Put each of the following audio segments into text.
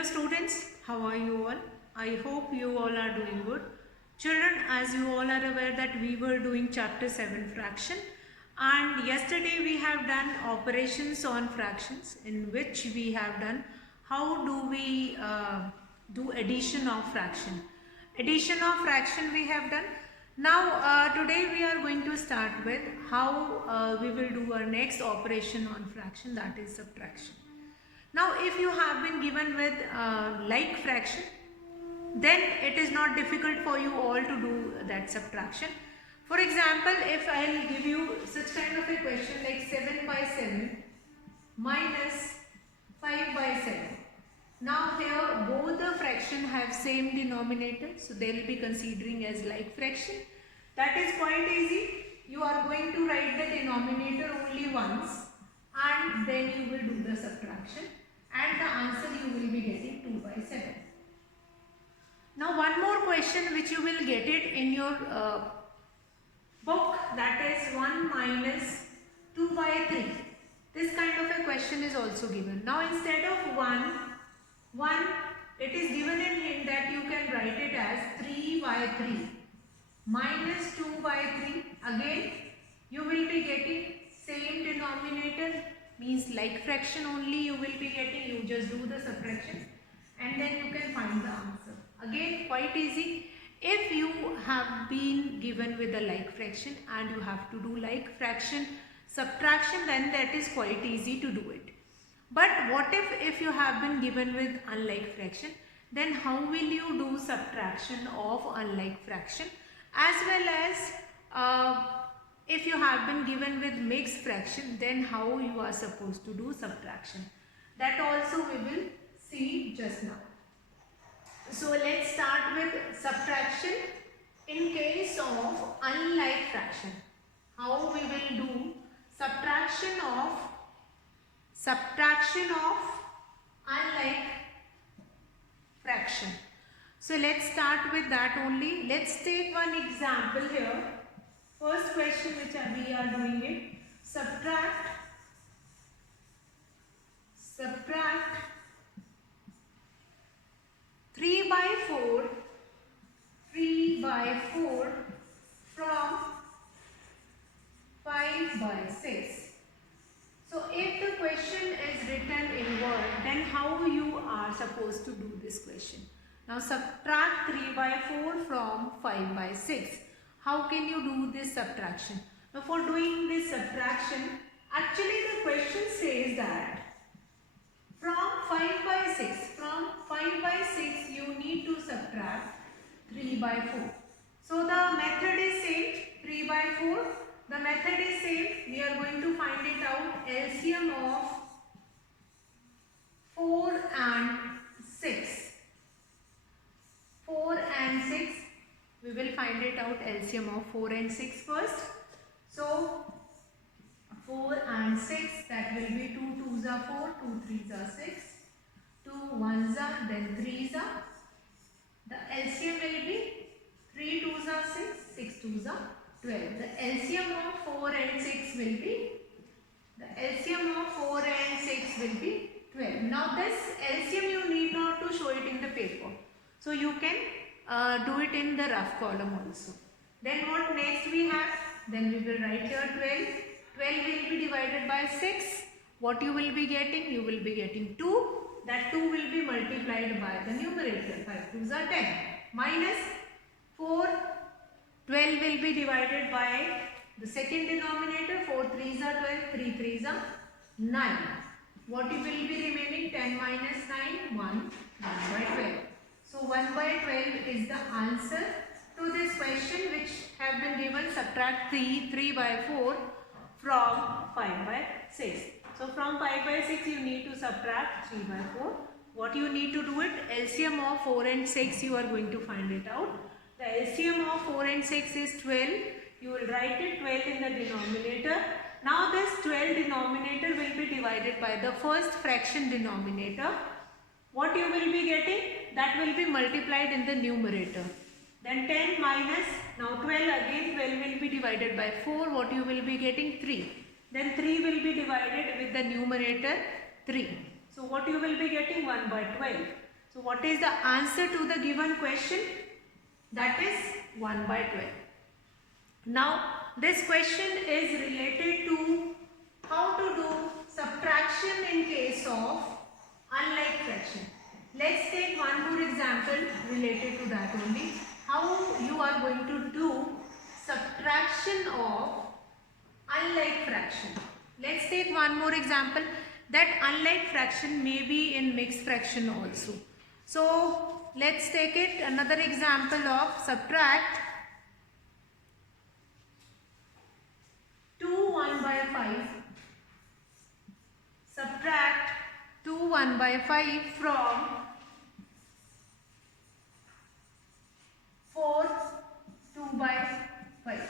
Hello students, how are you all? I hope you all are doing good. Children, as you all are aware that we were doing chapter 7 fraction, and yesterday we have done operations on fractions, in which we have done how do we do addition of fraction. Addition of fraction we have done. Now today we are going to start with how we will do our next operation on fraction, that is subtraction. Now if you have been given with like fraction, then it is not difficult for you all to do that subtraction. For example, if I will give you such kind of a question like 7 by 7 minus 5 by 7. Now here both the fraction have same denominator, so they will be considering as like fraction. That is quite easy. You are going to write the denominator only once and then you will do the subtraction, and the answer you will be getting 2 by 7. Now one more question which you will get it in your book, that is 1 minus 2 by 3. This kind of a question is also given. Now instead of 1, it is given in hint that you can write it as 3 by 3 minus 2 by 3. Again you will be getting same denominator, means like fraction only you will be getting. You just do the subtraction and then you can find the answer. Again quite easy. If you have been given with a like fraction and you have to do like fraction subtraction, then that is quite easy to do it. But what if you have been given with unlike fraction, then how will you do subtraction of unlike fraction, as well as if you have been given with mixed fraction, then how you are supposed to do subtraction. That also we will see just now. So let's start with subtraction in case of unlike fraction. How we will do subtraction of unlike fraction. So let's start with that only. Let's take one example here. First question which we are doing it. Subtract 3 by 4 from 5 by 6. So if the question is written in word, then how you are supposed to do this question? Now subtract 3 by 4 from 5 by 6. How can you do this subtraction? Now for doing this subtraction, actually the question says that from 5 by 6 you need to subtract 3 by 4. So the method is same, 3 by 4. The method is same. We are going to find it out, LCM of 4 and 6. 4 and 6. We will find it out, LCM of 4 and 6 first. So 4 and 6, that will be 2 2s are 4, 2 3s are 6, 2 1s are, then 3s are. The LCM will be 3 2s are 6, 6 2s are 12. The LCM of 4 and 6 will be, the LCM of 4 and 6 will be 12. Now this LCM you need not to show it in the paper. So you can do it in the rough column also. Then what next we have? Then we will write here 12. 12 will be divided by 6. What you will be getting? You will be getting 2. That 2 will be multiplied by the numerator. 5 2s are 10. Minus 4. 12 will be divided by the second denominator. 4 3s are 12. 3 3s are 9. What will be remaining? 10 minus 9. 1 by 12. So 1 by 12 is the answer to this question which have been given. Subtract 3 by 4 from 5 by 6. So from 5 by 6 you need to subtract 3 by 4. What you need to do it? LCM of 4 and 6 you are going to find it out. The LCM of 4 and 6 is 12. You will write it 12 in the denominator. Now this 12 denominator will be divided by the first fraction denominator. What you will be getting? That will be multiplied in the numerator. Then 10 minus, now 12 again, 12 will be divided by 4. What you will be getting? 3. Then 3 will be divided with the numerator 3. So what you will be getting? 1 by 12. So what is the answer to the given question? That is 1 by 12. Now this question is related to how to do subtraction in case of unlike fraction. Let's take one more example related to that only. How you are going to do subtraction of unlike fraction. Let's take one more example. That unlike fraction may be in mixed fraction also. So let's take it another example of subtract 2 1 by 5. Subtract 2 1 by 5 from 4 2 by 5.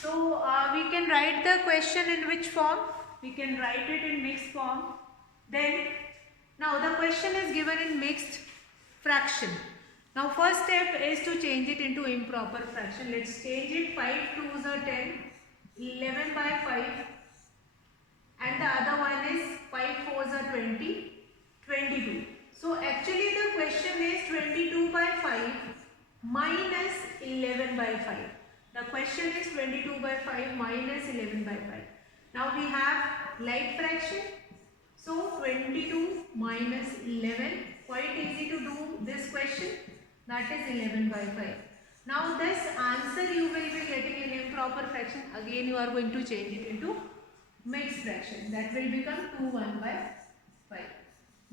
So we can write the question in which form? We can write it in mixed form. Then now the question is given in mixed fraction. Now first step is to change it into improper fraction. Let's change it. 5 2s are 10, 11 by 5, and the other one is 5 4s are 20, 22. So actually the question is 22 by 5 minus 11 by 5. The question is 22 by 5 minus 11 by 5. Now we have like fraction. So 22 minus 11, quite easy to do this question. That is 11 by 5. Now this answer you will be getting in improper fraction. Again you are going to change it into mixed fraction. That will become 2 1 by 5.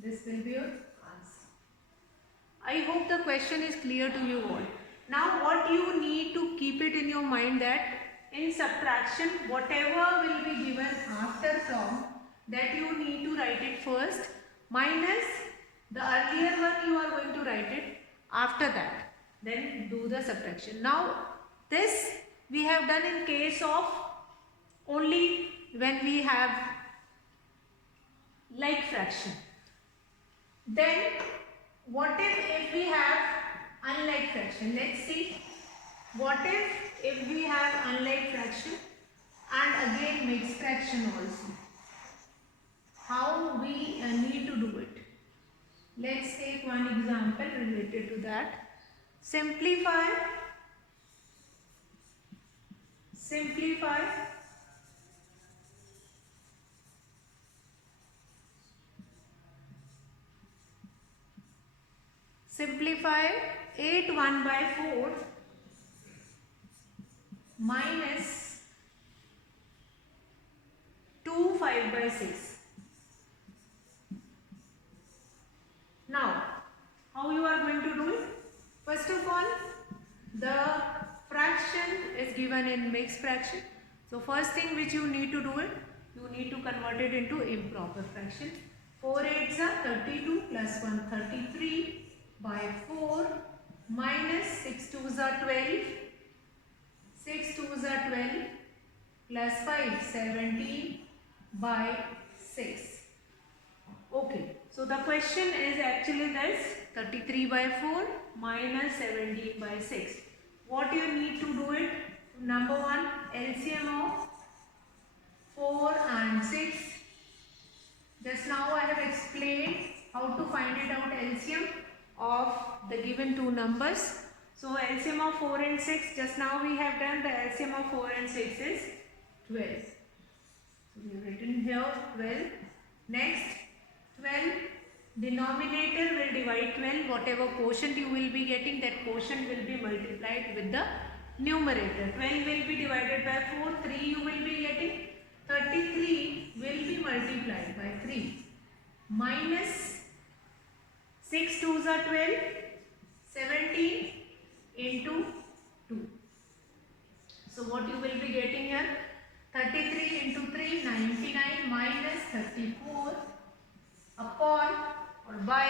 This will be your answer. I hope the question is clear to you all. Now what you need to keep it in your mind that in subtraction whatever will be given after from, that you need to write it first minus the earlier one you are going to write it after that. Then do the subtraction. Now this we have done in case of only when we have like fraction. Then what if we have unlike fraction? Let's see. What if we have unlike fraction and again mixed fraction also? How we need to do it? Let's take one example related to that. Simplify 8 1 by 4 minus 2 5 by 6. Now, how you are going to do it? First of all, the fraction is given in mixed fraction. So first thing which you need to do it, you need to convert it into improper fraction. 4 8s are 32 plus 1 33 by 4 minus 6 2s are 12. 6 2s are 12 plus 5 17 by 6. Okay, so the question is actually this 33 by 4 minus 17 by 6. What you need to do it? Number one, LCM of 4 and 6. Just now I have explained how to find it out LCM of the given two numbers. So LCM of 4 and 6, just now we have done the LCM of 4 and 6 is 12. So we have written here 12. Next 12, denominator will divide 12. Whatever quotient you will be getting, that quotient will be multiplied with the numerator. 12 will be divided by 4, 3 you will be getting. 33 will be multiplied by 3 minus 6 2s are 12, 17 into 2. So what you will be getting here? 33 into 3, 99 minus 34 upon or by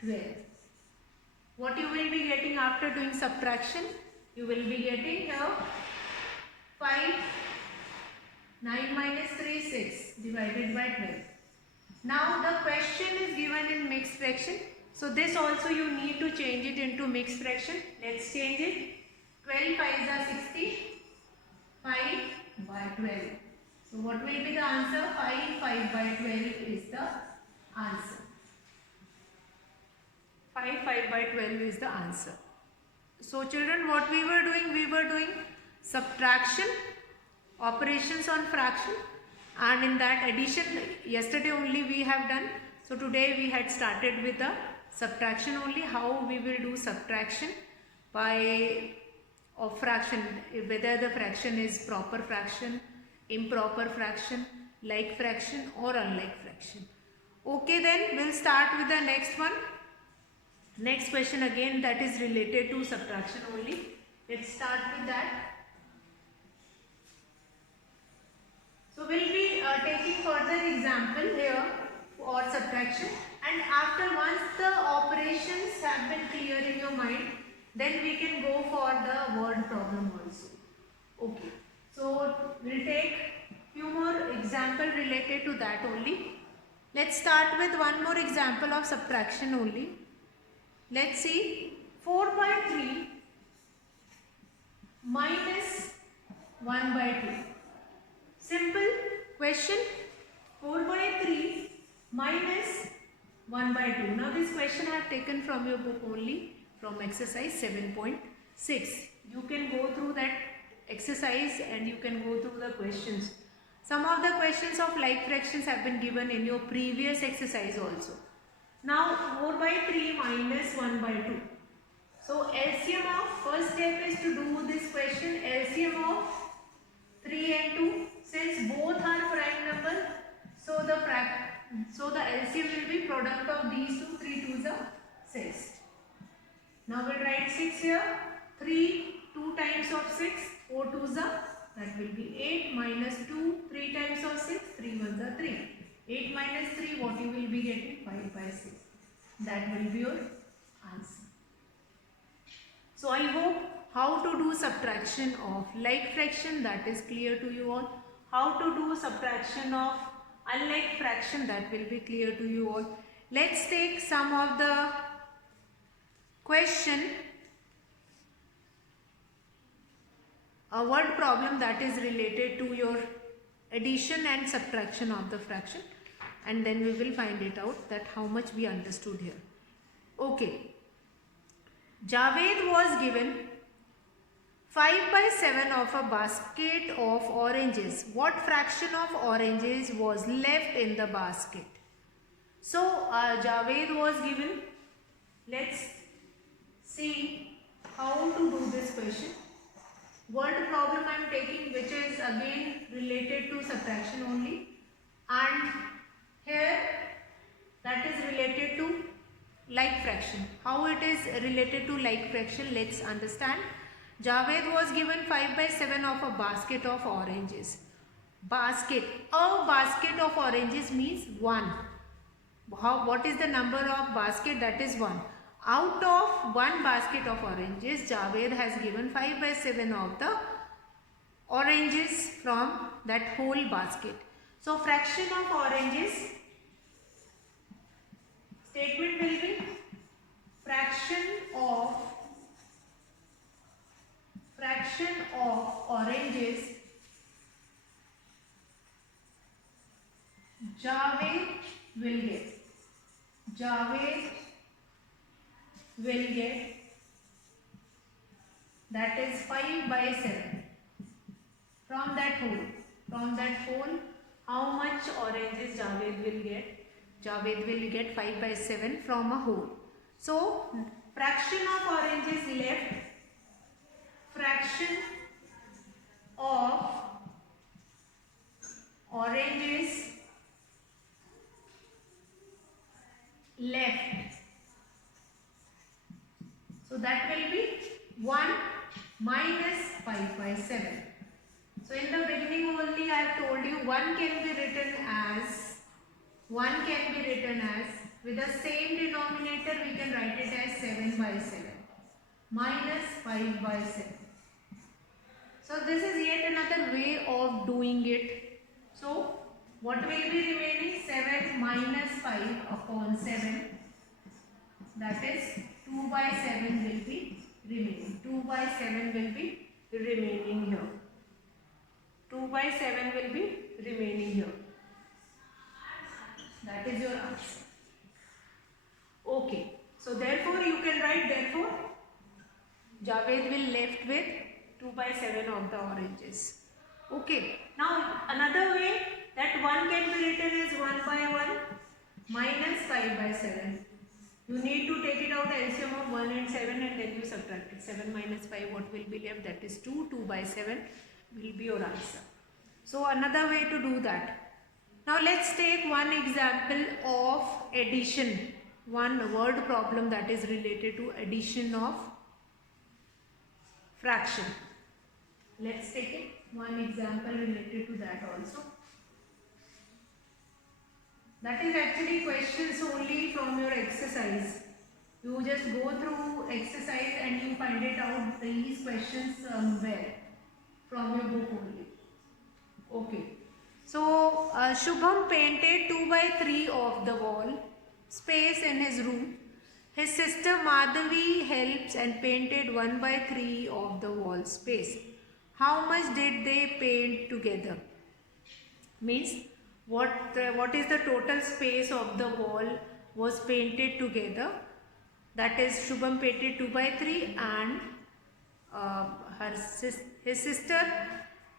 12. What you will be getting after doing subtraction? You will be getting here 5, 9 minus 3, 6 divided by 12. Now the question is given in mixed fraction. So this also you need to change it into mixed fraction. Let's change it. 12 5s are 60. 5 by 12. So what will be the answer? 5 by 12 is the answer. 5 by 12 is the answer. So children, what we were doing? We were doing subtraction, operations on fraction, and in that addition yesterday only we have done. So today we had started with the subtraction only. How we will do subtraction by of fraction, whether the fraction is proper fraction, improper fraction, like fraction or unlike fraction. Okay, then we'll start with the next one. Next question again, that is related to subtraction only. Let's start with that. So we'll be taking further example here for subtraction, and after once the operations have been clear in your mind, then we can go for the word problem also. Okay. So we'll take few more example related to that only. Let's start with one more example of subtraction only. Let's see, 4 by 3 minus 1 by 2. Simple question, 4 by 3 minus 1 by 2. Now this question I have taken from your book only, from exercise 7.6. You can go through that exercise and you can go through the questions. Some of the questions of like fractions have been given in your previous exercise also. Now 4 by 3 minus 1 by 2. So LCM of, first step is to do this question, LCM of 3 and 2. Since both are prime number, so the LCM will be product of these two. 3 2s are 6. Now we'll write 6 here. 3 2 times of 6, 4 2s are, that will be 8, minus 2, 3 times of 6, 3 1s are 3. 8 minus 3, what you will be getting? 5 by 6. That will be your answer. So I hope how to do subtraction of like fraction, that is clear to you all. How to do subtraction of unlike fraction, that will be clear to you all. Let's take some of the question, a word problem that is related to your addition and subtraction of the fraction, and then we will find it out that how much we understood here. Okay. Javed was given 5 by 7 of a basket of oranges. What fraction of oranges was left in the basket? So Javed was given. Let's see how to do this question. Word problem I am taking, which is again related to subtraction only, and here that is related to like fraction. How it is related to like fraction, let's understand. Javed was given 5 by 7 of a basket of oranges. Basket. A basket of oranges means 1. What is the number of basket? That is 1. Out of one basket of oranges, Javed has given 5 by 7 of the oranges from that whole basket. So fraction of oranges, statement will be fraction of oranges Javed will get, that is 5 by 7 from that whole. How much oranges Javed will get? Javed will get 5 by 7 from a whole. So fraction of oranges left, fraction of oranges left. So that will be 1 minus 5 by 7. So in the beginning only I have told you 1 can be written as with the same denominator we can write it as 7 by 7 minus 5 by 7. So this is yet another way of doing it. So what will be remaining? 7 minus 5 upon 7, that is 2 by 7 will be remaining. 2 by 7 will be remaining here. 2 by 7 will be remaining here. That is your answer. Okay. So therefore you Javed will left with 2 by 7 of the oranges. Okay. Now another way that 1 can be written as 1 by 1 minus 5 by 7. You need to take it out LCM of 1 and 7 and then you subtract it. 7 minus 5, what will be left? That is 2. 2 by 7 will be your answer. So another way to do that. Now let's take one example of addition. One word problem that is related to addition of fraction. Let's take it. One example related to that also. That is actually questions only from your exercise. You just go through exercise and you find it out these questions where? From your book only. Okay. So Shubham painted 2 by 3 of the wall space in his room. His sister Madhavi helps and painted 1 by 3 of the wall space. How much did they paint together? Means what is the total space of the wall was painted together. That is Shubham painted 2 by 3 and his sister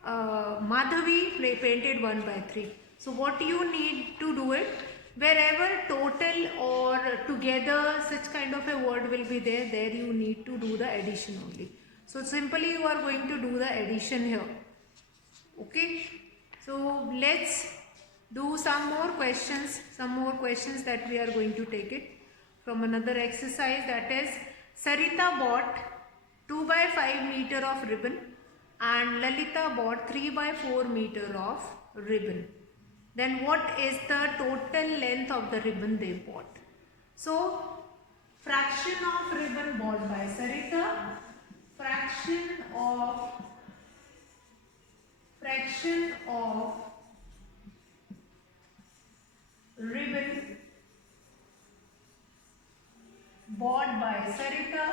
Madhavi painted 1 by 3. So what you need to do it, wherever total or together such kind of a word will be there, there you need to do the addition only. So simply you are going to do the addition here. Okay. So let's do some more questions that we are going to take it from another exercise, that is Sarita bought 2 by 5 meter of ribbon and Lalita bought 3 by 4 meter of ribbon. Then what is the total length of the ribbon they bought? So fraction of ribbon bought by Sarita, fraction of ribbon bought by Sarita,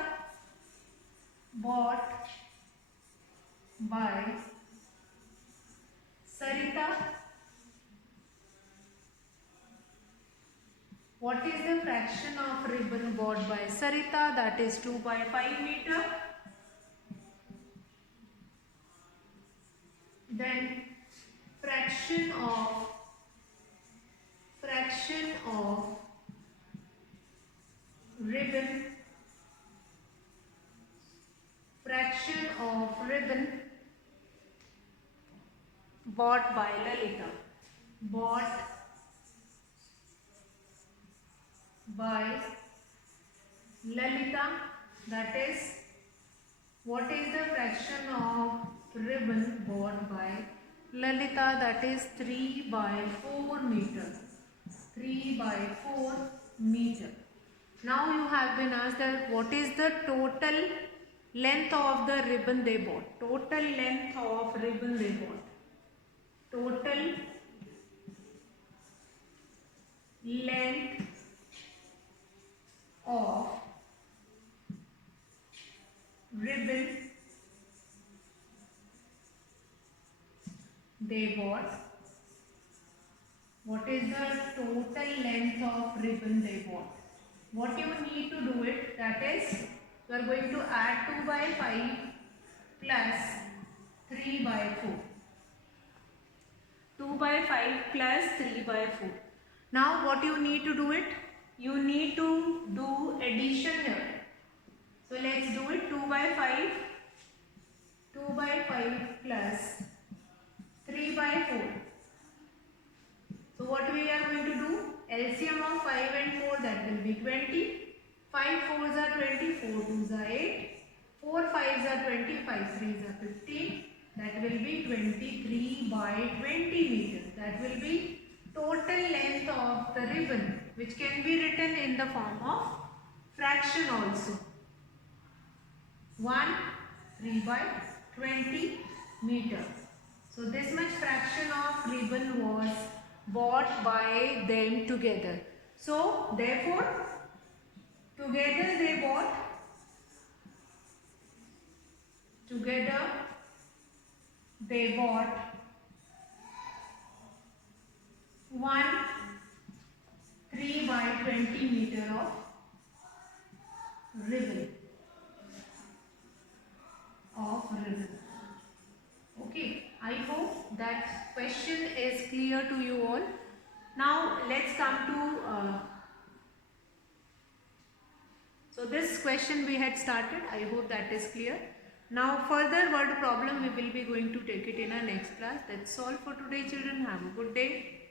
What is the fraction of ribbon bought by Sarita? That is 2 by 5 meter. Then fraction of ribbon bought by Lalita. That is, what is the fraction of ribbon bought by Lalita? That is 3 by 4 meter. 3 by 4 meter. Now you have been asked that what is the total length of the ribbon they bought? Total length of ribbon they bought. Total length of ribbon they bought. What is the total length of ribbon they bought? What you need to do it, that is, you are going to add 2 by 5 plus 3 by 4. 2 by 5 plus 3 by 4. Now what you need to do it? You need to do addition here. So let's do it. 2 by 5 plus 3 by 4. So what we are going to do? LCM of 5 and 4, that will be 20. 5 4s are 20, 4 2s are 8. 4 5s are 20, 5 3s are 15. That will be 23 by 20 meters. That will be total length of the ribbon, which can be written in the form of fraction also. 1 3 by 20 meters. So this much fraction of ribbon was bought by them together. So therefore together they bought 1 3 by 20 meter of ribbon. of rhythm. Okay, I hope that question is clear to you all. Now let's come to so this question we had started. I hope that is clear. Now further word problem we will be going to take it in our next class. That's all for today, children. Have a good day.